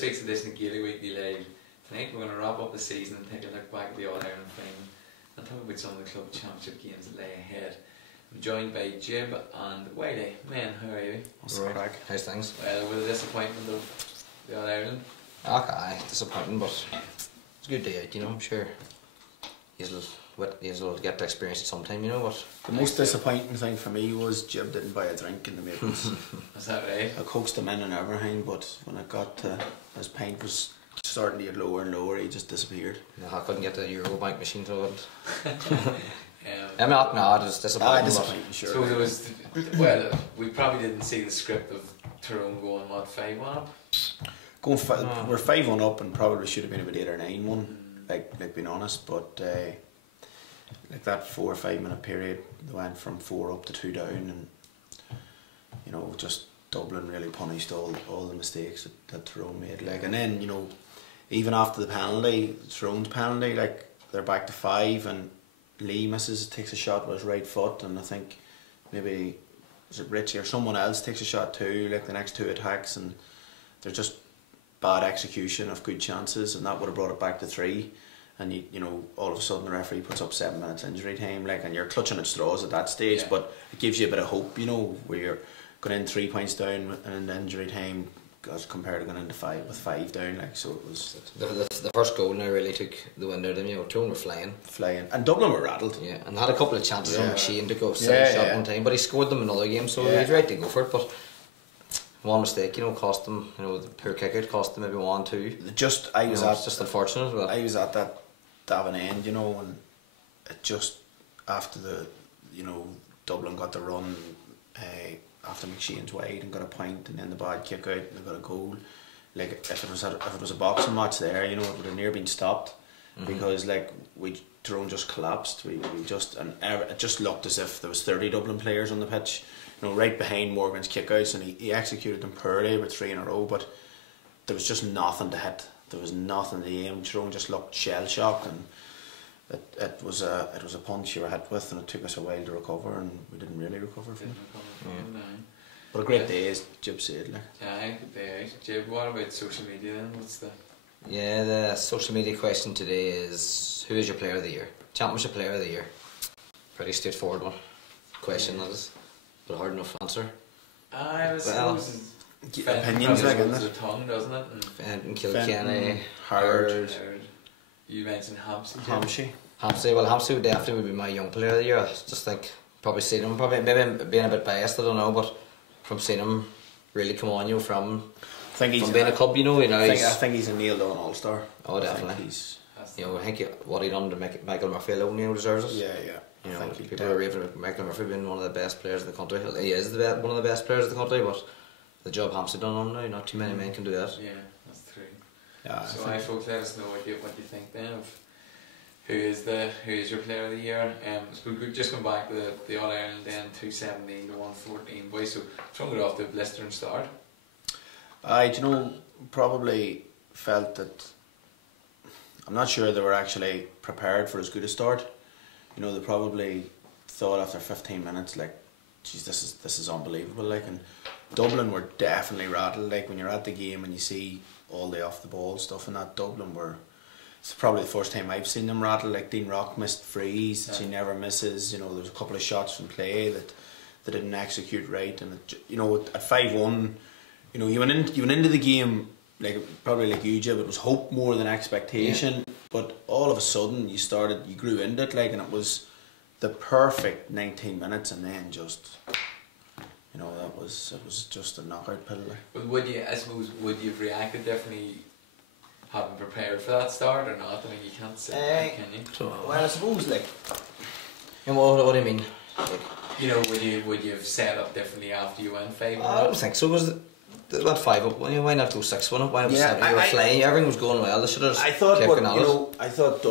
this week's edition of Gaelic Weekly Live. Tonight we're going to wrap up the season and take a look back at the All-Ireland final and talk about some of the club championship games that lay ahead. I'm joined by Jib and Wiley. Men, how are you? What's the crack? How's things? Well, with the disappointment of the All-Ireland. Okay, disappointing, but it's a good day out, you know, I'm sure. He'll get to experience it sometime, you know, but... The most disappointing thing for me was Jib didn't buy a drink in the Maples. Is that right? I coaxed him in and everything, but when it got to his pint was starting to get lower and lower, he just disappeared. No, I couldn't get the Eurobank machine to it. I mean, no, it was disappointing. Disappointing, sure. So there was, well, we probably didn't see the script of Tyrone going, what, 5-1 up? We're 5-1 up and probably should have been about 8 or 9-1, like being honest, but like that 4 or 5 minute period, they went from 4 up to 2 down, and you know, just Dublin really punished all the mistakes that Tyrone made. Like, and then, you know, even after the penalty, Tyrone's penalty, like they're back to 5, and Lee takes a shot with his right foot, and I think maybe was it Richie or someone else takes a shot too, like the next 2 attacks, and they're just bad execution of good chances, and that would have brought it back to 3. And you know, all of a sudden the referee puts up 7 minutes injury time, like, and you're clutching at straws at that stage. Yeah. But it gives you a bit of hope, you know, where you're going in 3 points down and in injury time as compared to going into 5 down, like. So it was the first goal now really took the wind out of them. You know, Tyrone were flying, and Dublin were rattled. Yeah, and had a couple of chances on McShane to go shot one time, but he scored them another game, so he was right to go for it. But one mistake, you know, cost them. You know, the poor kick out cost them maybe 1-2. It's just unfortunate as well. I was at that Davin end, you know, and it just after the, you know, Dublin got the run after McShane's wide and got a point, and then the bad kick out and they got a goal. Like, if it was a boxing match there, you know, it would have near been stopped, because like Tyrone just collapsed. We just, and it just looked as if there was 30 Dublin players on the pitch, you know, right behind Morgan's kickouts, and he executed them poorly with 3 in a row, but there was just nothing to hit. There was nothing to aim. Tyrone just looked shell shocked, and it was a punch you were hit with, and it took us a while to recover, and we didn't really recover from it. But a great day, as Jib said. Like. Yeah, good day out. Jib, what about social media then? The social media question today is, who is your player of the year? Championship player of the year. Pretty straightforward one. Question, that is. But a hard enough answer. I was opinions, like, isn't it? The tongue, doesn't it? And Kilkenny, Howard. You mentioned Hampsey. Well, Hampsey would definitely be my young player of the year. I just think, probably seen him, maybe being a bit biased, I don't know, but from seeing him really come on, you know, from being a club, you know, I think he's a nailed on all-star. Oh, definitely. I think what he done to Michael Murphy alone, you know, deserves it. Yeah. You know, people are raving about Michael Murphy being one of the best players in the country. He is one of the best players in the country, but the job Hampsey done on now, not too many men can do that. Yeah, that's true. Yeah, so folks, let us know what you think then of who is your player of the year. So we're just going back to the All Ireland then, 217 to 114 boys. So throwing it off the blistering start. You know, probably felt that, I'm not sure they were actually prepared for as good a start. You know, they probably thought after 15 minutes, like, geez, this is unbelievable. Like, and Dublin were definitely rattled. Like, when you're at the game and you see all the off the ball stuff, and that Dublin were, it's probably the first time I've seen them rattle. Like, Dean Rock missed frees that she never misses. You know, there was a couple of shots from play that they didn't execute right, and you know, at 5-1, you know, you went into the game like probably like you, Jib, it was hope more than expectation. Yeah. But all of a sudden you grew into it, like, and it was the perfect 19 minutes, and then just, you know, it was just a knockout pill. But would you have reacted differently having prepared for that start or not? I mean, you can't say, can you? Well, I suppose, like, and what do you mean? Like, you know, would you have set up differently after you went 5-1? I don't think so. They went 5 up. Why not go 6-1 up? Why not 7? They were flying. Everything was going well. They should have. I thought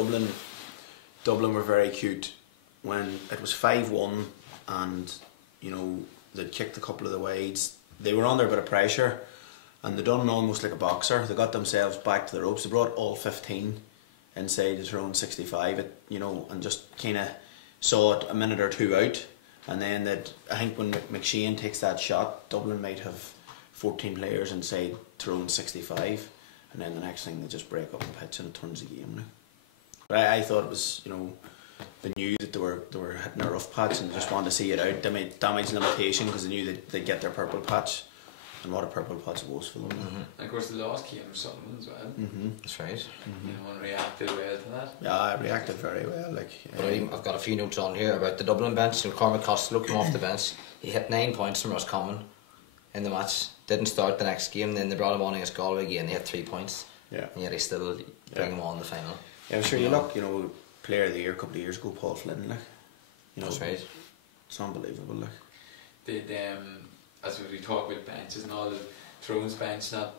Dublin were very cute when it was 5-1, and you know they'd kicked a couple of the wides. They were under a bit of pressure, and they done almost like a boxer. They got themselves back to the ropes. They brought all 15 inside their own 65. You know, and just kind of saw it a minute or two out, and then I think when McShane takes that shot, Dublin might have 14 players inside Tyrone 65, and then the next thing they just break up the pitch and it turns the game. Like. But I thought it was, you know, they knew that they were hitting a rough patch and just wanted to see it out. They made damage limitation because they knew they'd get their purple patch, and what a purple patch it was for them. And of course the last game was Sunderland as well. That's right. You know, and reacted well to that. Yeah, I reacted very well. Like, but I've got a few notes on here about the Dublin bench. So Cormac Costello came off the bench. He hit 9 points from Roscommon in the match. Didn't start the next game. Then they brought him on against Galway again. He had 3 points. Yeah. And yet he still bring him on in the final. Yeah, I'm sure you look, you know, Player of the Year a couple of years ago, Paul Flynn, like, you know, that's right. It's unbelievable, like. Did as we talk about benches and all, the Tyrone's bench not,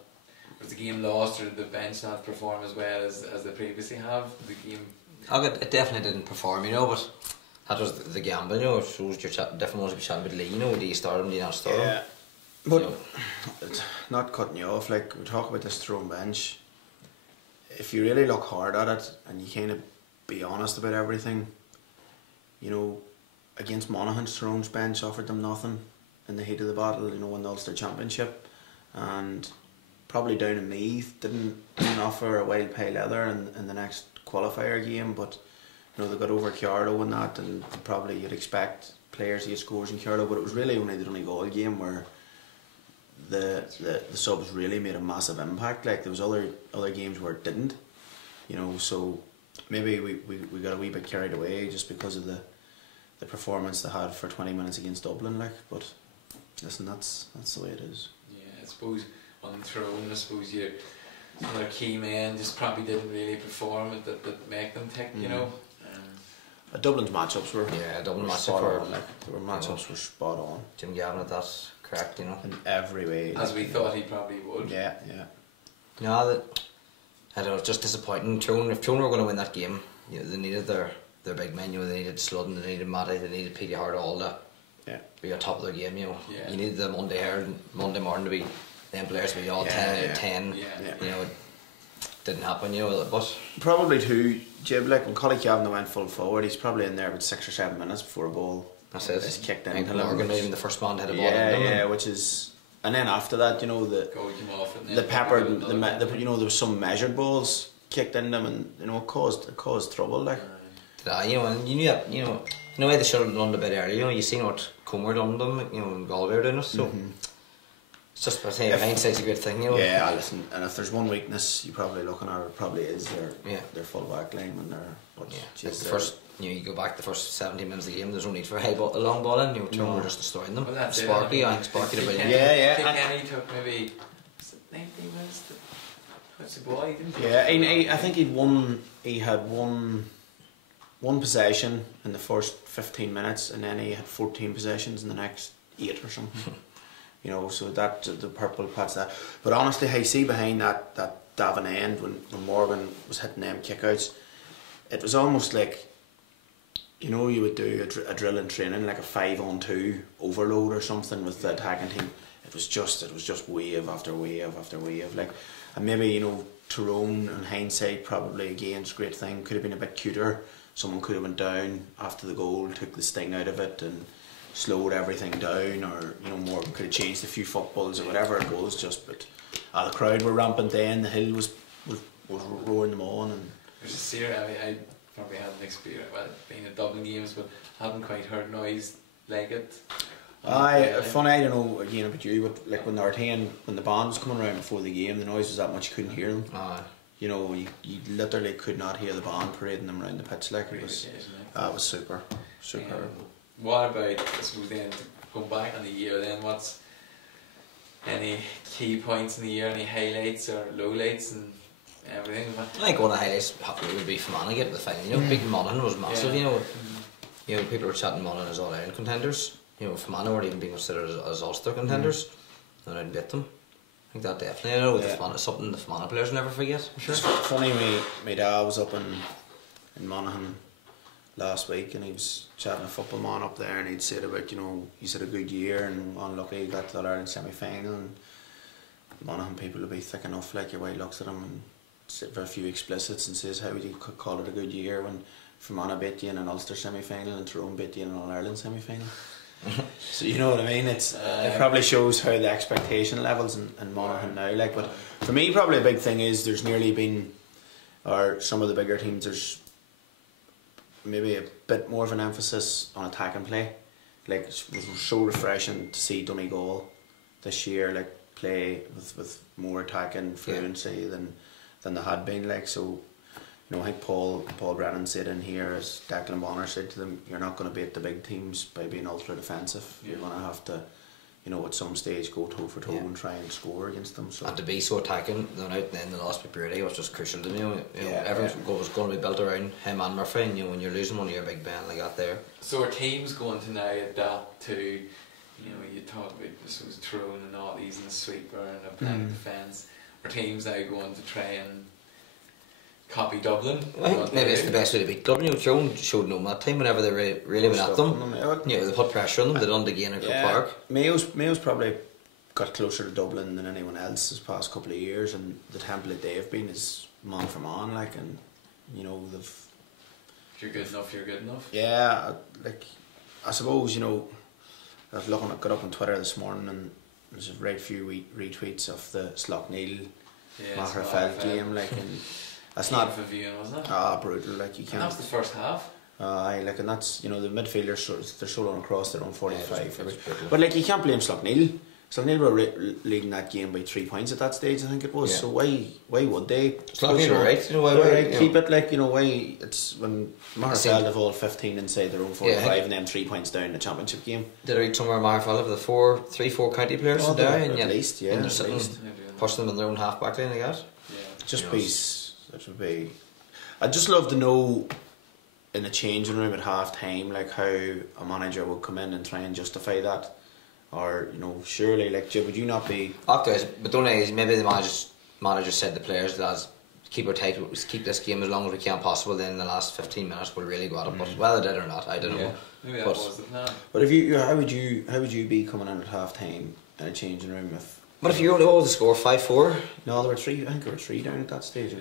was the game lost, or did the bench not perform as well as they previously have? The game. Oh, it definitely didn't perform, you know, but that was the gamble, you know. It shows you're different ones to be chatting about Lee, you know. Do you start him? Do you not start him? Yeah, but you know. It's not cutting you off. Like, we talk about this Tyrone bench. If you really look hard at it and you kind of be honest about everything, you know, against Monaghan's, Tyrone's bench offered them nothing in the heat of the battle, you know, in the Ulster Championship, and probably down in Meath didn't offer a wild pay leather in the next qualifier game, but you know, they got over Carlow and that, and probably you'd expect players to get scores in Carlow, but it was really only the Donegal game where the subs really made a massive impact. Like, there was other games where it didn't, you know, so maybe we got a wee bit carried away just because of the performance they had for 20 minutes against Dublin, like. But listen, that's the way it is. Yeah, I suppose on Tyrone, I suppose some of their key men just probably didn't really perform that make them tick, you know. Dublin's matchups were Dublin spot matchup on, like, their matchups were spot on. Jim Gavin had that correct, you know. In every way. As we thought he probably would. Yeah. No, I don't know, it's just disappointing. If Tyrone were going to win that game, you know, they needed their big men, you know, they needed Sludden, they needed Matty, they needed Petey Hart, all that. Yeah. Be on top of their game, you know. Yeah. You needed the Monday morning to be them players to be all 10 out of 10. Yeah. You know, it didn't happen, you know, but Probably too, Jib, like when Collie Kavanagh went full forward, he's probably in there about 6 or 7 minutes before a ball is kicked in. I think Morgan made him the first man to hit a ball. Yeah, which is, and then after that, you know, Goal came off and the peppered, you know, there was some measured balls kicked in them, and you know, it caused trouble, like. You know, and you knew that, you know, in a way they should have done it a bit earlier. You know, you seen what Comer done them, you know, in Galway are doing it, so it's just, I say, hindsight's a good thing, you know. Yeah, listen, and if there's one weakness you're probably looking at, it probably is their full back line when they're. But like the first, you know, you go back the first 17 minutes of the game, there's no need for a long ball in, you know, Tyrone were just destroying them. Well, Sparky, I think Sparky did brilliant. Yeah. Kenny took maybe 19 minutes to touch the ball, didn't he? Yeah, I think he had one possession in the first 15 minutes, and then he had 14 possessions in the next 8 or something. You know, so that the purple patch that. But honestly, I see behind that Davin end when Morgan was hitting them kickouts, it was almost like, you know, you would do a drill in training, like a 5-on-2 overload or something with the attacking team. It was just wave after wave after wave, like. And maybe, you know, Tyrone in hindsight probably again, it's a great thing, could have been a bit cuter. Someone could have went down after the goal, took the sting out of it and slowed everything down, or you know, Morgan could have changed a few footballs or whatever it was. Just, but the crowd were rampant then. The hill was roaring them on, and there's a series. I probably had an experience, well, being at Dublin games, but hadn't quite heard noise like it. Funny, I don't know again about you, but like when the band was coming around before the game, the noise was that much you couldn't hear them. You know, you literally could not hear the band parading them around the pitch. Like, it was super. What about, I suppose then, going back on the year then, what's any key points in the year, any highlights or lowlights and everything? I think one of the highlights would be Fermanagh getting the final. You know, big Monaghan was massive, you know. You know, people were chatting Monaghan as All-Ireland contenders. You know, Fermanagh weren't even being considered as Ulster contenders, and I didn't get them. I think that definitely, you know, the Fermanagh, something the Fermanagh players never forget, I'm sure. It's funny, my dad was up in Monaghan last week, and he was chatting a football man up there, and he'd said about, you know, he's had a good year and unlucky he got to the Ireland semi-final, and Monaghan people will be thick enough, like, your way looks at him and said for a few explicits and says how would you call it a good year when Fermanagh beat you in an Ulster semi-final and Tyrone beat you in an All-Ireland semi-final. So you know what I mean. It probably shows how the expectation levels in Monaghan now. Like, but for me, probably a big thing is there's nearly been, or some of the bigger teams, there's maybe a bit more of an emphasis on attack and play. Like, it was so refreshing to see Donegal this year, like, play with more attacking fluency than they had been. Like, so, you know, I think Paul Brennan said in here, as Declan Bonner said to them, you're not going to beat the big teams by being ultra defensive. You're going to have to, you know, at some stage go toe for toe and try and score against them. So, and to be so attacking, then out in the last period was just crucial to me. Everything was going to be built around him and Murphy, and when you're losing one of your big men like that there. So are teams going to now adapt to, you know, you talk about this was Tyrone and all these and the sweeper and a plan of defence. Are teams now going to try and copy Dublin? I think maybe it's the best way to beat Dublin. You know, Tyrone showed no that time whenever they really went at them. They put pressure on them. They done it again in Croke Park. Mayo's probably got closer to Dublin than anyone else this past couple of years, and the template they've been is man for man, like, and you know they've. If you're good enough, you're good enough. Yeah, like, I suppose, you know, I was got up on Twitter this morning and there's a right few retweets of the Slough-Neil Maherfeld game, like, and that's not for viewing, wasn't it? Brutal, like, you can't. And that was the first half. Like, and that's, you know, the midfielders, they're so long across their own 45. But like, you can't blame Slough-Neil. Slough-Neil were leading that game by 3 points at that stage, I think it was. So why would they? Slough-Neil were right. You know why? Right, keep it, like, you know, why it's when Maherfeld have all 15 inside their own 45 and then 3 points down in the championship game. Did I read somewhere Maherfeld have the 3-4 county players there, and at least, and they're sitting pushing them in their own half back line like that. That would be. I'd just love to know in the changing room at half time, like, how a manager would come in and try and justify that, or, you know, surely, like, would you not be? Okay, but don't know, maybe the manager said to the players, lads, keep her tight, keep this game as long as we can possible. Then in the last 15 minutes we'll really go at it. But whether they did or not, I don't know. Maybe that was the plan. But how would you be coming in at half time in a changing room if? But if you only hold the score 5-4? No, there were 3. I think there were 3 down at that stage.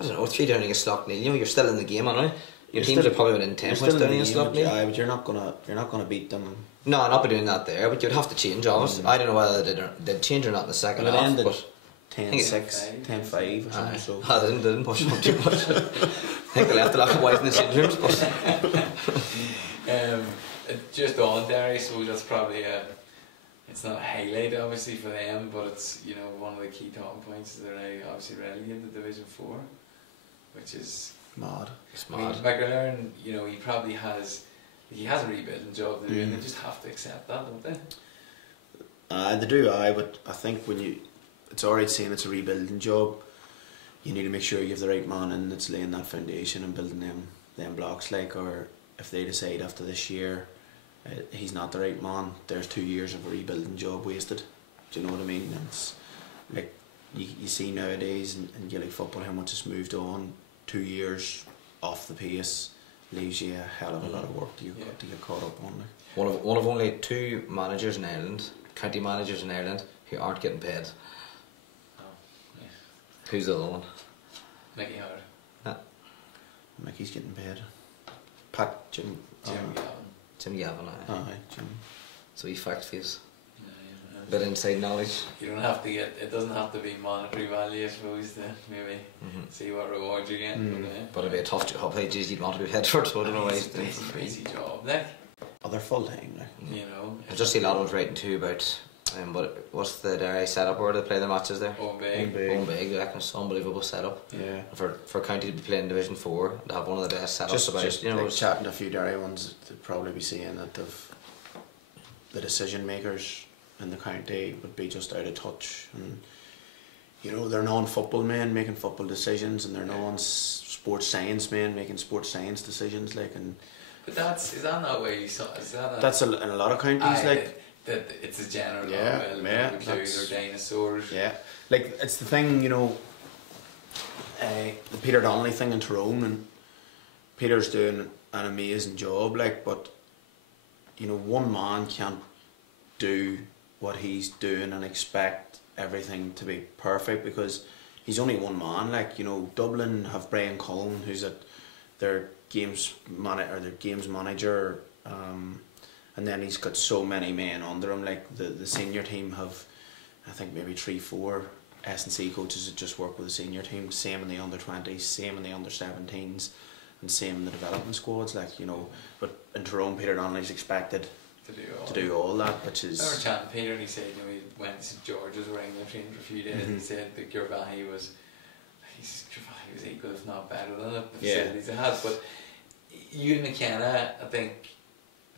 I don't know, 3 down against Slough-Neil. You know, you're still in the game, aren't you? Your teams are probably within 10 points down against Slough-Neil. Yeah, but you're not gonna beat them. No, not by doing that there. But you'd have to change, obviously. I don't know whether they did change or not in the second half. But 10-6, 10-5 or something. So they didn't push them too much. I think they left a lot of white in the change rooms. Just on there, I suppose that's probably it's not a highlight obviously for them, but it's, you know, one of the key talking points is they're now obviously relegated to Division 4, which is mad. It's mad. I mean, McLaren, you know, he has a rebuilding job to do, and they just have to accept that, don't they? They do, but I think it's alright saying it's a rebuilding job. You need to make sure you have the right man in that's laying that foundation and building them blocks, like, or if they decide after this year he's not the right man, there's 2 years of a rebuilding job wasted. Do you know what I mean? And it's like you see nowadays in Gaelic football how much it's moved on. 2 years off the pace leaves you a hell of a lot of work to get caught up on. One of only 2 managers in Ireland, county managers in Ireland, who aren't getting paid. Oh, yeah. Who's the other one? Mickey Howard. Yeah. Mickey's getting paid. Jim Gavin. Jim. So he fact face. Bit inside knowledge. You don't have to it doesn't have to be monetary value, I suppose, to maybe see what rewards you get. But it'd be a tough job. You'd want to be head first, so I don't know why it's a crazy job, like. Other full time, like. You know. I just see a lot of us writing too about what's the Derry setup where they play their matches there? Owen Big, it's an unbelievable setup. Yeah. For county to be playing Division 4, to have one of the best setups just you know, like, chatting to a few Derry ones, they'd probably be saying that the decision makers in the county would be just out of touch, and you know, they're non-football men making football decisions, and they're non-sports science men making sports science decisions, like. And but is that not way? That's in a lot of counties, like. That it's a general or dinosaurs. Yeah, like, it's the thing, you know, the Peter Donnelly thing in Tyrone, and Peter's doing an amazing job, like, but you know, one man can't do what he's doing and expect everything to be perfect, because he's only one man. Like, you know, Dublin have Brian Cullen, who's their games manager, and then he's got so many men under him. Like the senior team have, I think maybe 3-4 S&C coaches that just work with the senior team. Same in the under-20s, same in the under-17s, and same in the development squads. Like, you know, but in Tyrone, Peter Donnelly's expected to do all that, which is. I remember chatting to Peter, and he said, you know, he went to St George's where England trained for a few days, and he said that Gervais was equal, if not better than it, the facilities it has. But Ewan McKenna, I think,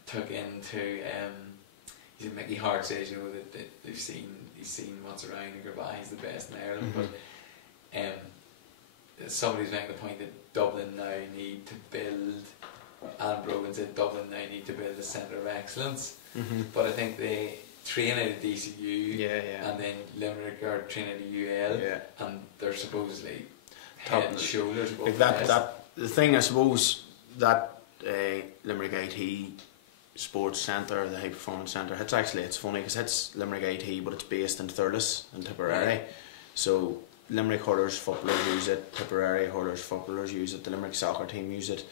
took into. Mickey Hart says, you know, that he's seen what's around, and Gervais is the best in Ireland. But somebody's making the point that Dublin now need to build. Alan Brogan said Dublin now need to build a centre of excellence. But I think they train out of DCU, and then Limerick are training out of UL, and they're supposedly head and shoulders above the thing, I suppose, that Limerick IT Sports Centre, the High Performance Centre, it's funny because it's Limerick IT, but it's based in Thurles and Tipperary. So Limerick hurlers, footballers use it, Tipperary hurlers, footballers use it, the Limerick soccer team use it,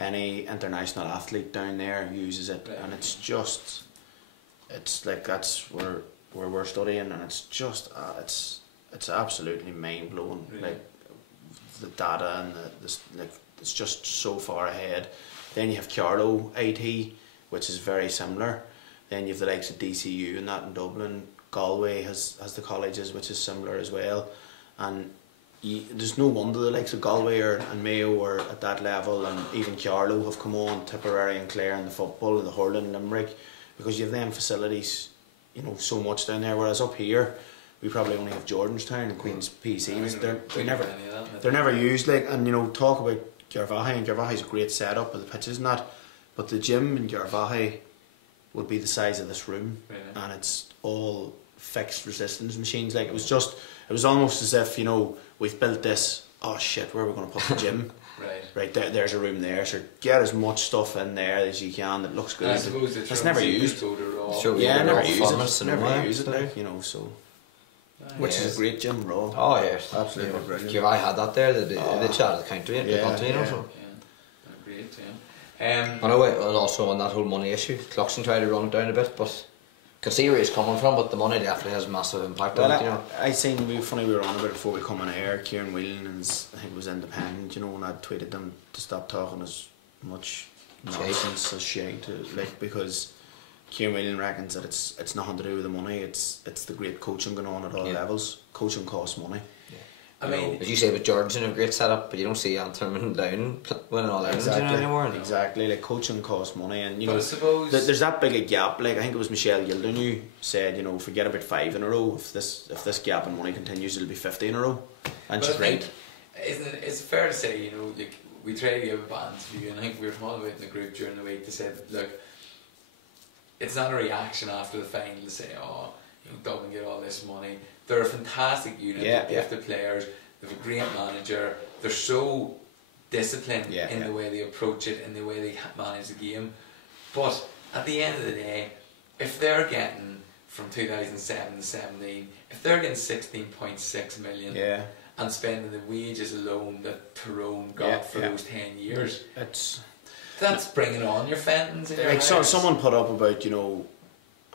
any international athlete down there uses it, and it's just, it's like that's where we're studying, and it's just it's absolutely mind blowing. Like the data and like it's just so far ahead. Then you have Carlow IT, which is very similar. Then you have the likes of DCU and that in Dublin. Galway has the colleges, which is similar as well. And there's no wonder the likes of Galway and Mayo are at that level, and even Carlow have come on, Tipperary and Clare in the football, and the hurling in Limerick, because you have them facilities, you know, so much down there. Whereas up here, we probably only have Jordanstown and Queen's PCs. They're never used. Like, and you know, talk about Gervais, and Gervais is a great setup, but the pitch is not. But the gym in Gervais would be the size of this room, and it's all fixed resistance machines. Like it was almost as if, you know, we've built this. Oh shit, where are we going to put the gym? Right there, there's a room there. So get as much stuff in there as you can that looks good. I suppose it's never used. Never use it. Like, you know, so. Which is a great gym, Raw. Oh yeah, absolutely brilliant. If I had that there, they'd chat at the country, you know. So. Great, I know also on that whole money issue, Cluxton tried to run it down a bit, but can see where he's coming from, but the money definitely has massive impact on it, you know. I seen, we were on about it before we come on air, Kieran Whelan, I think it was Independent, you know, and I tweeted them to stop talking as much nonsense as shit, like, because Kieran Whelan reckons that it's nothing to do with the money, it's the great coaching going on at all levels. Coaching costs money. I mean, as you say, with George in a great setup, but you don't see Antrim and Down winning all Ireland anymore. No? Exactly, like coaching costs money, and you but know, I suppose there's that big a gap. Like I think it was Michelle Gildernew said, you know, forget about 5 in a row. If this gap in money continues, it'll be 50 in a row, and she's right. Isn't it? It's fair to say, you know, like we try to give a balanced view, and I think we were talking about it in the group during the week. They said, look, it's not a reaction after the final to say, oh, you know, Dublin get all this money. They're a fantastic unit, they're gifted players. They have a great manager. They're so disciplined in the way they approach it, in the way they manage the game. But at the end of the day, if they're getting from 2007 to 17, if they're getting 16.6 million and spending the wages alone that Tyrone got for those 10 years, that's bringing on your Fentons. Like someone put up about, you know,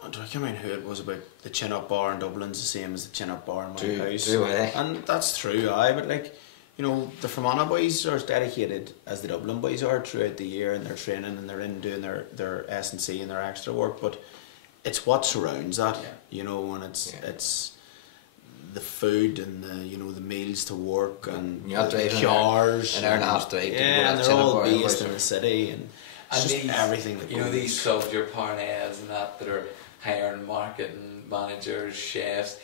I can't remember who it was, about the chin-up bar in Dublin's the same as the chin-up bar in my house. And that's true, but like, you know, the Fermanagh boys are as dedicated as the Dublin boys are throughout the year, and they're training and they're in doing their S&C and their extra work, but it's what surrounds that, you know, and it's the food and the, you know, the meals to work and the cars, an hour and a half drive, and they're all based in the city, and just these, everything that you know, these clubs, your Parnells and that are hiring marketing managers, chefs,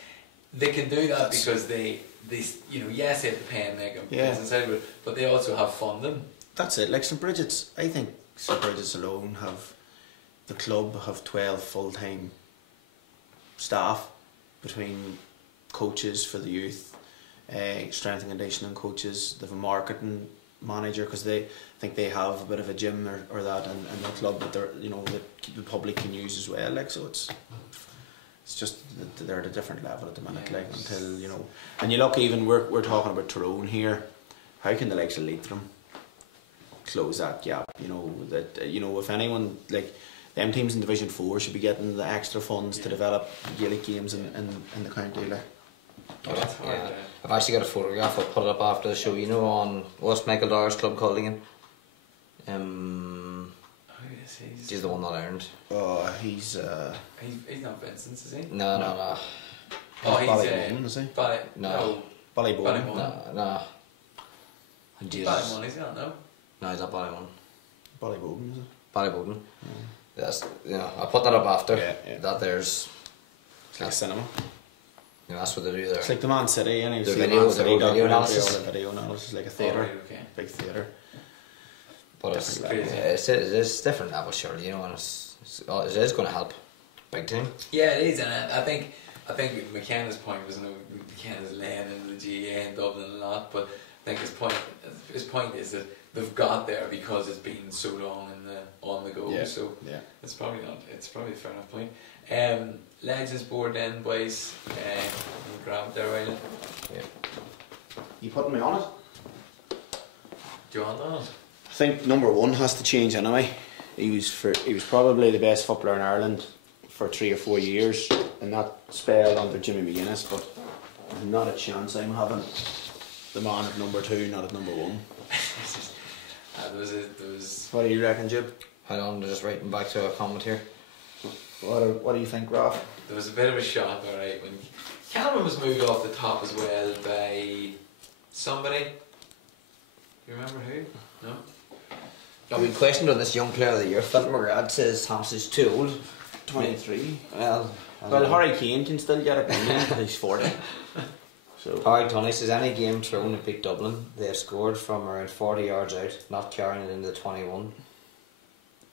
they can do that because they you know, yes, they have to pay and make a business out of it, but they also have funding. That's it. Like St Bridget's, I think St Bridget's alone the club have 12 full-time staff, between coaches for the youth, strength and conditioning coaches. They have a marketing manager, because they think they have a bit of a gym or that in the club that they're, you know, that the public can use as well. Like, so it's just that they're at a different level at the minute. Like, until, you know, and you look, even we're talking about Tyrone here. How can the likes of Leitrim close that gap? You know, that, you know, if anyone, like, them teams in Division 4 should be getting the extra funds to develop Gaelic games in the county. Like. Oh, that's hard. Yeah. I've actually got a photograph. I'll put it up after the show. You know, on what's Michael Dwyer's club called again? Oh, yes, He's the one that earned. Oh, he's not Vincent's, is he? No. Oh, he's Ballymon, is he? No. Ballybone. No. Ballymon, is he not? No. No, he's not Ballymon. Ballybone, is it? Ballyboden. That's, I'll put that up after. Yeah. That there's. It's like a cinema. That's what they do there. It's like the Man City, and The video analysis. Video analysis, like a theatre, right, okay. big theatre. But it's different level, surely, and it is going to help, big time. Yeah, it is, and I think McKenna's point was, McKenna's laying in the GA in Dublin a lot, but I think his point is that they've got there because it's been so long on the go. Yeah. So yeah. it's probably a fair enough point. Legends board then, boys. Grab it there, Rylan. Yeah. You putting me on it? Do you want that? I think number 1 has to change anyway. He was probably the best footballer in Ireland for 3 or 4 years in that spell under Jimmy McGuinness, but there's not a chance I'm having the man at number 2, not at number 1. There was. What do you reckon, Jib? Hold on, just writing back to a comment here. What do you think, Ralph? There was a bit of a shock, alright, when Cameron was moved off the top as well by somebody. You remember who? No? I've been questioned on this young player of the year. Phil McGrath says Thomas is too old. 23. Well, Harry Kane can still get it. He's 40. So. Harry Tunney says any game thrown at beat Dublin, they have scored from around 40 yards out, not carrying it into the 21.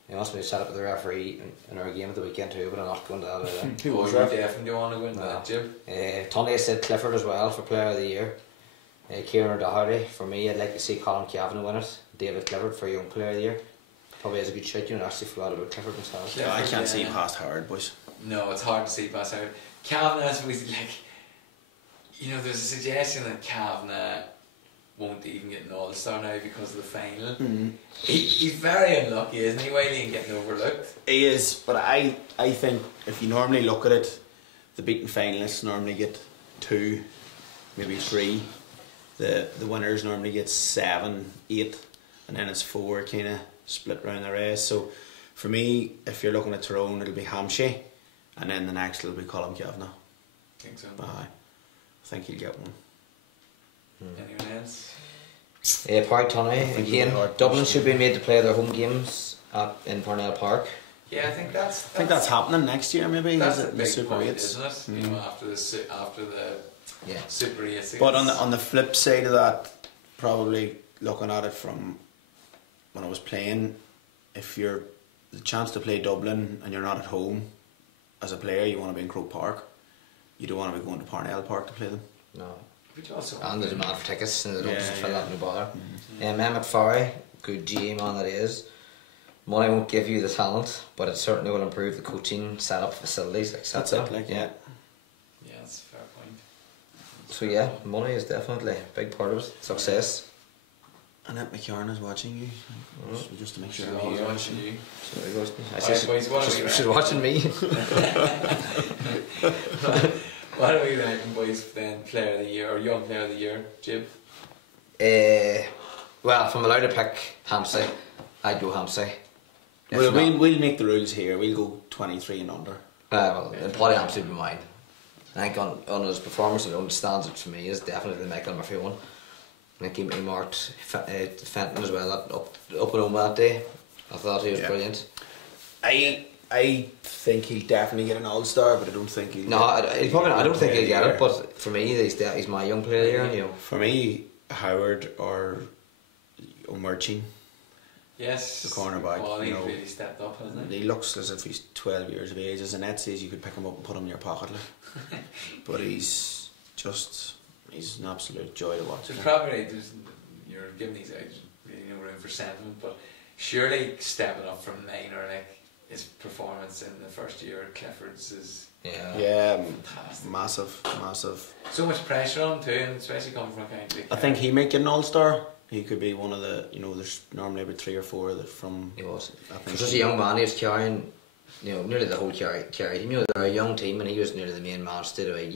He wants me to set up with the referee in our game at the weekend too, but I'm not going to that either. Who was you that? definitely want to go into that, Jim? Tunney said Clifford as well for player of the year. Kieran Doherty, for me, I'd like to see Colin Cavan win it. David Clifford for young player of the year. Probably has a good shot, actually forgot about Clifford himself. Yeah, I can't see past Howard, boys. No, it's hard to see past Howard. Kavanagh was like, there's a suggestion that Kavanagh won't even get an All-Star now because of the final. Mm. He's very unlucky, isn't he, Wiley, in getting overlooked? He is, but I think if you normally look at it, the beaten finalists normally get 2, maybe 3. The winners normally get 7, 8, and then it's 4 kind of split round the race. So for me, if you're looking at Tyrone, it'll be Hampshire, and then the next will be Colin Kavanagh. I think so. I think he'll get one. Anyone else? Park Tunney again. Dublin should be made to play their home games in Parnell Park. Yeah, I think that's happening next year, maybe. That's is a it? big Super point, 8s? isn't it? After the Super 8s. But on the flip side of that, probably looking at it from when I was playing, if you're the chance to play Dublin and you're not at home as a player, you want to be in Croke Park. You don't want to be going to Parnell Park to play them. No. And the demand for tickets, and they don't fill that in the bother. Mm-hmm. Emmett Farry, good GA man that is. Money won't give you the talent, but it certainly will improve the coaching setup, facilities, etc. That's it, yeah. Yeah, that's a fair point. So yeah, money is definitely a big part of it. Success. Annette McCarn is watching you, just to make sure I'm She's here. watching you. She's watching me. What are we ranking, boys, then player of the year, or young player of the year, Jib? Well, if I'm allowed to pick Hampsey, I'd go Hampsey. We'll make the rules here. We'll go 23 and under. Well, Paddy Hampsey would be mine. I think on his performance alone, stands out for me is definitely the Michael Murphy one. I think he marked Fenton as well up and home that day. I thought he was brilliant. I think he'll definitely get an All-Star, but I don't think he'll. No, I don't think he'll get it. But for me, he's my young player of the year. For me, Howard or O'Murchin. Yes. The cornerback. Well, he's really stepped up, hasn't he? He looks as if he's 12 years of age. As Annette says, you could pick him up and put him in your pocket. But he's an absolute joy to watch. You're giving these guys really no room for sentiment, but surely stepping up from 9 or his performance in the first year at Clifford's is fantastic. Massive. So much pressure on him too, and especially coming from a county. I think he might get an All-Star. He could be one of the, there's normally about 3 or 4 that from. He was. Just a young man, he was carrying nearly the whole Kerry team. They're a young team, and he was nearly the main man straight away.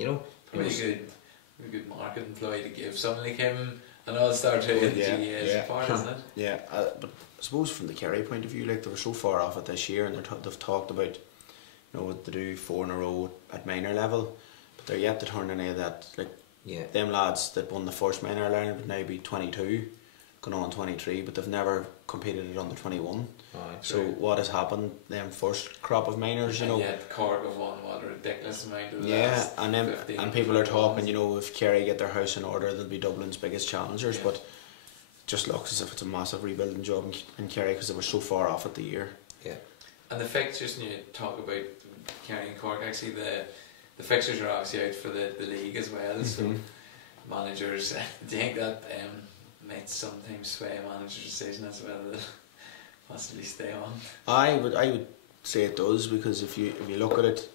Really good market employee to give someone like him an all-star too in the GAA part, isn't it? Yeah, but I suppose from the Kerry point of view, like they were so far off it this year, and they've talked about, what they do 4 in a row at minor level, but they're yet to turn any of that. Like them lads that won the first minor Ireland would now be 22, going on 23, but they've never competed at under 21. So what has happened? Them first crop of minors, and yet Cork have won what a ridiculous amount of and people are talking, if Kerry get their house in order, they'll be Dublin's biggest challengers. But it just looks as if it's a massive rebuilding job in Kerry because they were so far off at the year. Yeah, and the fixtures, when you talk about Kerry and Cork, actually the fixtures are obviously out for the league as well. So managers, do you think that might sometimes sway a manager's decision as well to possibly stay on? I would say it does, because if you look at it,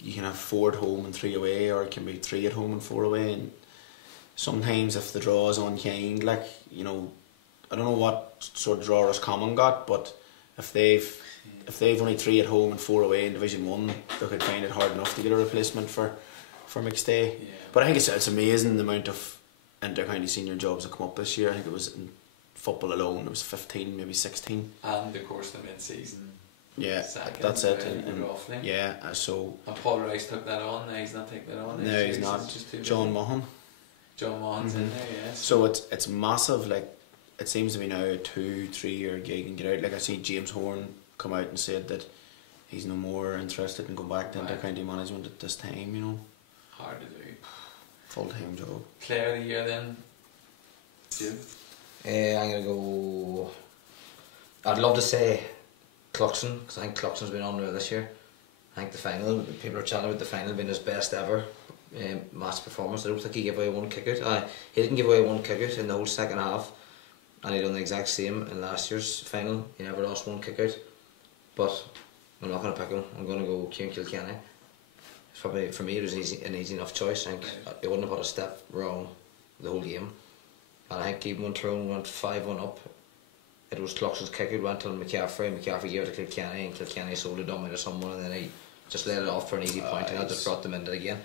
you can have 4 at home and 3 away, or it can be 3 at home and 4 away. And sometimes if the draw is unkind, I don't know what sort of draw Roscommon got, but if they've only 3 at home and 4 away in Division 1, they could find it hard enough to get a replacement for McStay. Yeah. But I think it's amazing the amount of inter-county senior jobs that come up this year. I think it was in football alone, it was 15, maybe 16. And of course the mid-season. Yeah, second, that's it. Roughly. Yeah, so. And Paul Rice took that on. Now he's not taking it on. No, he's not. John Mahon. John Mahon's in there, yes. So it's massive. Like, it seems to be now a 2-3 year gig and get out. Like, I see James Horn come out and said that he's no more interested in going back to inter-county management at this time. Hard to do. Full-time job. Player of the year then? Jim? I'm going to go... I'd love to say Cluxon, because I think Cluxon's been on there this year. I think the final, people are chatting about the final being his best ever match performance. I don't think he gave away one kick out. He didn't give away one kick out in the whole second half, and he done the exact same in last year's final. He never lost one kick out. But I'm not going to pick him. I'm going to go Ciarán Kilkenny. Probably, for me, it was an easy enough choice. I think he wouldn't have had a step wrong the whole game. And I think even when Tyrone went 5-1 up, it was Cluxon's kick out, went to McCaffrey gave it to Kilkenny, and Kilkenny sold it dummy to someone, and then he just let it off for an easy point, and that just brought them into the game.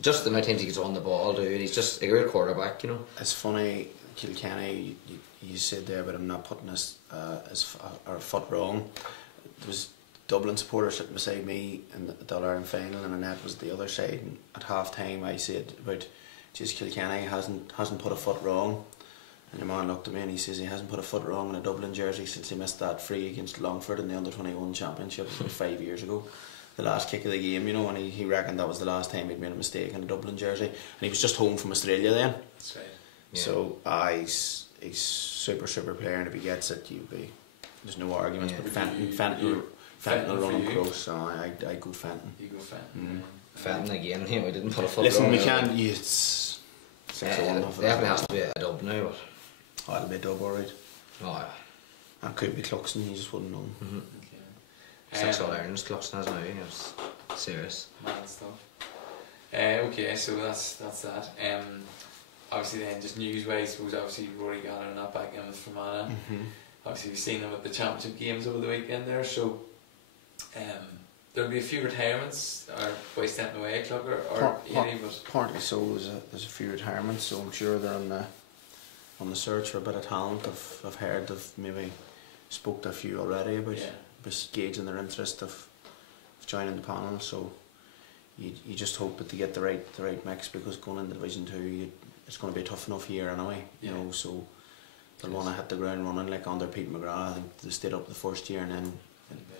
Just the amount of times he gets on the ball, dude, he's just a great quarterback, It's funny, Kilkenny, you said there about him not putting his foot wrong. There was Dublin supporters sitting beside me in the All-Ireland final, and Annette was the other side, and at half time I said about just Kilkenny hasn't put a foot wrong, and your man looked at me and he says he hasn't put a foot wrong in a Dublin jersey since he missed that free against Longford in the under-21 championship 5 years ago, the last kick of the game, and he reckoned that was the last time he'd made a mistake in a Dublin jersey, and he was just home from Australia then. That's right. Yeah. So he's super player, and if he gets it, there's no arguments. But Fenton will run him close, so I go Fenton. You go Fenton. Fenton again, he didn't put a foot Listen, wrong. we can't. It's 6-1 off. It definitely has to be a dub now. But it'll be a dub, alright. Oh yeah. That could be Cluxon. You just wouldn't know. Okay. 6 All-Irelands Cluxon has now. It's serious. Mad stuff. Okay, so that's that. Obviously then, just news-wise, I suppose obviously Rory Gallagher not back in with Fermanagh. Obviously we've seen them at the championship games over the weekend there, so there'll be a few retirements, or boys stepping away, Clugger, or 80, but... Partly so, there's a few retirements, so I'm sure they're on the search for a bit of talent. I've heard they've maybe spoke to a few already about gauging their interest of joining the panel, so you just hope that they get the right mix, because going into Division 2 it's going to be a tough enough year anyway, so they'll want to hit the ground running, like under Pete McGrath. I think they stayed up the first year and then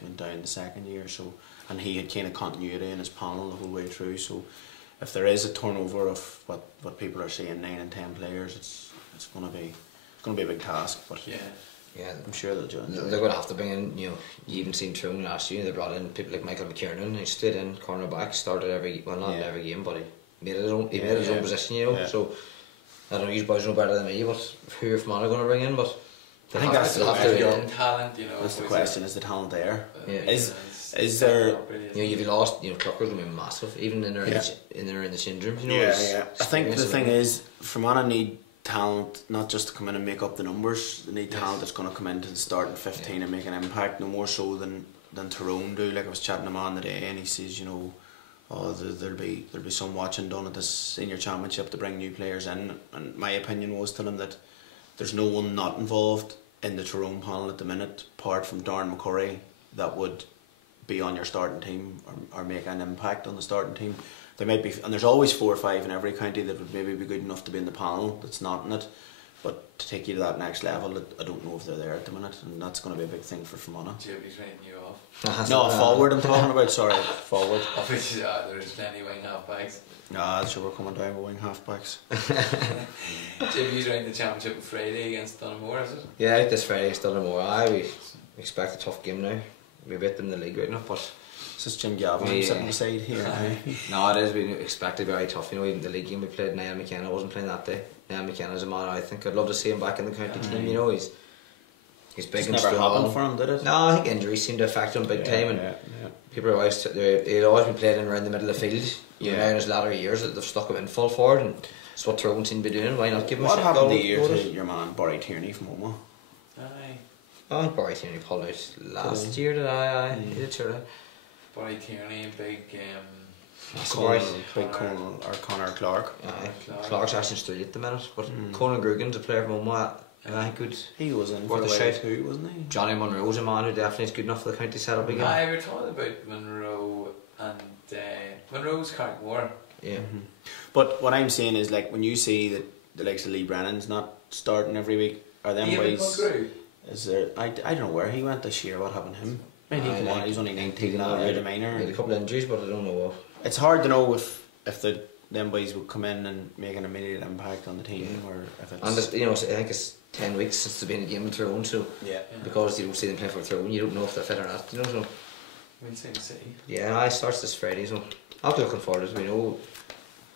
went down the second year, so, and he had kind of continuity in his panel the whole way through, so if there is a turnover of what people are saying, 9 and 10 players, it's going to be a big task, but yeah, I'm sure they'll join. They're going to have to bring in, you even seen Tyrone last year, they brought in people like Michael McKiernan. He stayed in cornerback, started not every game, but he made his own position, so I don't know, you boys know better than me, but who if man are going to bring in, but I think that's the talent, that's the question, is the talent there? Is there, you've lost, Clucker's going to be massive, even in their in the syndrome, I think the thing is, Fermanagh need talent, not just to come in and make up the numbers. They need talent that's going to come into the starting 15 and make an impact, no more so than Tyrone do. Like I was chatting to a man today, and he says, you know, oh, there'll be some watching done at this senior championship to bring new players in. And my opinion was to them that there's no one not involved in the Tyrone panel at the minute, apart from Darren McCurry, that would be on your starting team or make an impact on the starting team. There might be, and there's always 4 or 5 in every county that would maybe be good enough to be in the panel that's not in it. But to take you to that next level, I don't know if they're there at the minute, and that's going to be a big thing for Fermanagh. Jimmy's writing you off. No, forward I'm talking about, sorry, forward. Obviously, there's plenty wing half-backs. Nah, sure we're coming down with wing half-backs. Jimmy's writing the championship on Friday against Dunamore, is it? Yeah, this Friday against Dunamore. We expect a tough game now. We beat them in the league right now, but... This is Jim Gavin sitting beside here. No, it is. We expect it very tough. You know, even the league game we played, Niall McKenna wasn't playing that day. Niall McKenna's a man I think I'd love to see him back in the county team. You know, he's big and strong. Never happened for him, did it? No, I think injuries seem to affect him big time, and people are always he'd always been playing around the middle of the field. You know, in his latter years, they've stuck him in full forward, and it's what Tyrone seem to be doing. Why not give him a shot? What happened to your man Barry Tierney from Oma? Aye. Oh, Barry Tierney pulled out last year, did I? He did sure. Barry Tierney, big Conor Clark. Clark's actually still at the minute, but Conor Grugan's a player from Oma. I think good. He was in for for the a shout too, wasn't he? Johnny Munro's a man who definitely is good enough for the county setup again. I were talking about Munro and Munro's Carrickmore. Yeah. But what I'm saying is, like, when you see that the likes of Lee Brennan's not starting every week, are them boys? Is there? I don't know where he went this year. What happened to him? Maybe he come on. He's only 19 now. Out of minor. He had a couple of injuries, but I don't know what. It's hard to know if them boys would come in and make an immediate impact on the team, or if it's. And it's, you know, I think it's 10 weeks since they've been a game with Tyrone, so because you don't see them playing for Tyrone, you don't know if they're fit or not. You know, so. We'll see. Yeah, it starts this Friday, so I'll be looking forward to it. We know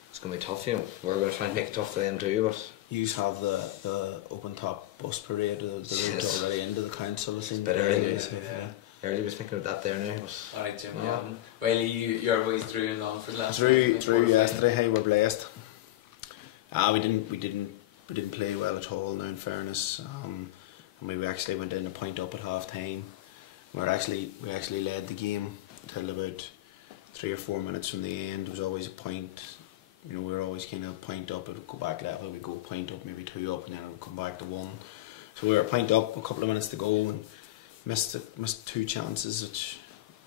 it's going to be tough. You know, we're going to try and make it tough for them too, but. You have the open top bus parade, the route already into the council. It's a bit early. Early was thinking of that there now. Alright, Jim. Yeah. Well, you're always through and on for the last. Through yesterday. Hey, we're blessed. We didn't play well at all. Now, in fairness, and we actually went in a point up at half time. We actually led the game till about 3 or 4 minutes from the end. There was always a point. You know, we were always kind of point up. It would go back level. We'd go point up, maybe 2 up, and then it would come back to 1. So we were a point up, a couple of minutes to go, and missed 2 chances, which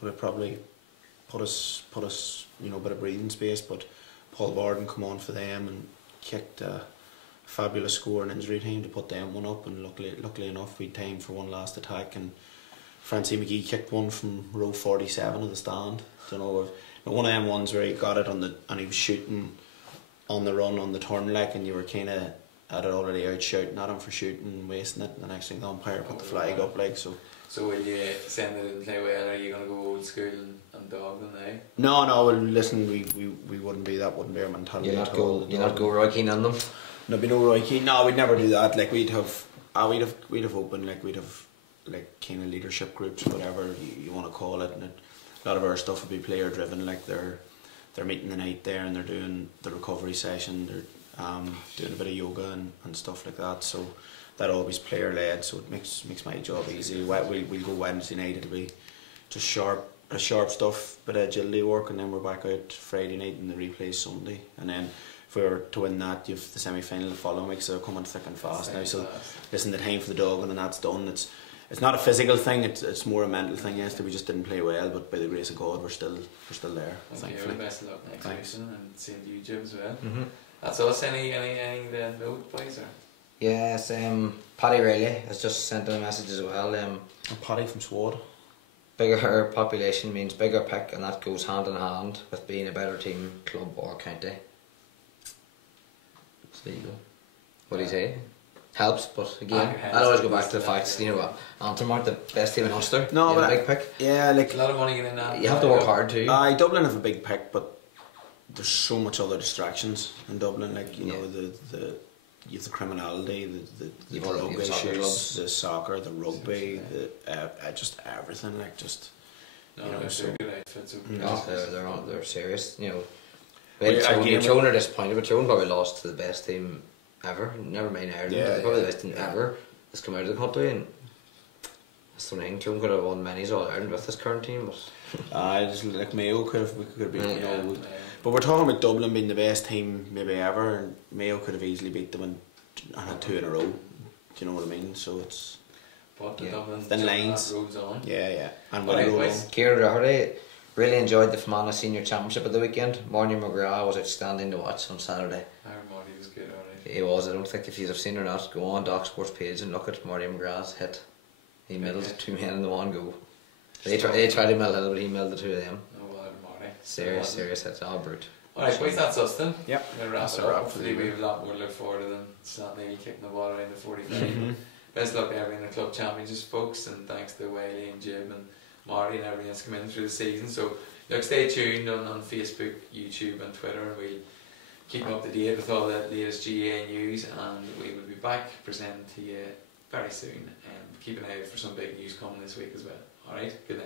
would have probably put us you know, a bit of breathing space. But Paul Borden come on for them and kicked a fabulous score in injury time to put them 1 up, and luckily enough we had time for one last attack, and Francie McGee kicked one from row 47 of the stand. Don't know if one of them ones where he got it and he was shooting on the run on the turn, like, and you were kind of had it already out shouting at him for shooting, wasting it, and the next thing the umpire put the flag up, like, so. So will you send it and play well, or are you going to go old school and dog them now? No, well, listen, we wouldn't be, that wouldn't be our mentality. You'd not go Roy Keane on them? There'd be no Roy Keane. No, we'd never do that. Like, we'd have open, like, we'd have like kind of leadership groups, whatever you want to call it, and a lot of our stuff would be player driven. Like, they're meeting the night there, and they're doing the recovery session, they're doing a bit of yoga and stuff like that, so that always player led, so it makes my job easy. We'll go Wednesday night, it'll be just sharp stuff, bit of agility work, and then we're back out Friday night and the replay Sunday, and then if we were to win that, you've the semi-final the following week, so they're coming thick and fast now. So listen, the time for the dog and that's done. It's not a physical thing, it's more a mental thing. Yesterday we just didn't play well, but by the grace of God we're still there. Thankfully. Best of luck next week, and same to you, Jim, as well. That's us. Anything to note, boys? Or? Yes, Paddy Riley has just sent in a message as well. Paddy from Swad. Bigger population means bigger pick, and that goes hand in hand with being a better team, club or county. So there you go. What do you say? Helps, but again, I'd always go back to the facts. You know what? Antrim aren't the best team in Ulster. No, but a big pick. Yeah, like a lot of money getting in that. You have to work hard too. Dublin have a big pick, but there's so much other distractions in Dublin. Like, you know, you have the criminality, the drug issues, the soccer, the rugby, just everything. Like, just no, you know, they're so good outfits. They're serious. You know, Tyrone are disappointed, but Tyrone probably lost to the best team ever. Never mind Ireland. Probably the best team ever has come out of the country, and Stonehenge Club could have won many All Ireland with this current team, but Just like Mayo could have beat Yeah. them. But we're talking about Dublin being the best team maybe ever, and Mayo could have easily beat them and had 2 in a row. Do you know what I mean? So it's But the Yeah. Dublin Thin lines. rolls on. yeah. And Alright, we'll roll boys. on. Ciara Doherty really enjoyed the Fermanagh Senior Championship at the weekend. Morgan McGrath was outstanding to watch on Saturday. Aaron Marty was good, alright. He was. I don't think if you've seen or not, go on Doc Sports page and look at Morgan McGrath's hit. He milled Okay. 2 men in the one go. They tried to mill it, but he milled the 2 of them. Oh, well, Marty. Serious hits. Oh, brute. Alright, boys, that's us then. Yep. We're going to wrap That's it a up. wrap for Hopefully, the we week. have a lot more to look forward to than Saturday kicking the ball around the 45. Mhm. Best luck to everyone in the club championships, folks, and thanks to Wiley and Jim and Marty and everyone that's come in through the season. So, look, stay tuned on Facebook, YouTube, and Twitter, and we'll keep you up to date with all the latest GA news, and we will be back presenting to you very soon. And keep an eye out for some big news coming this week as well. Alright, good luck.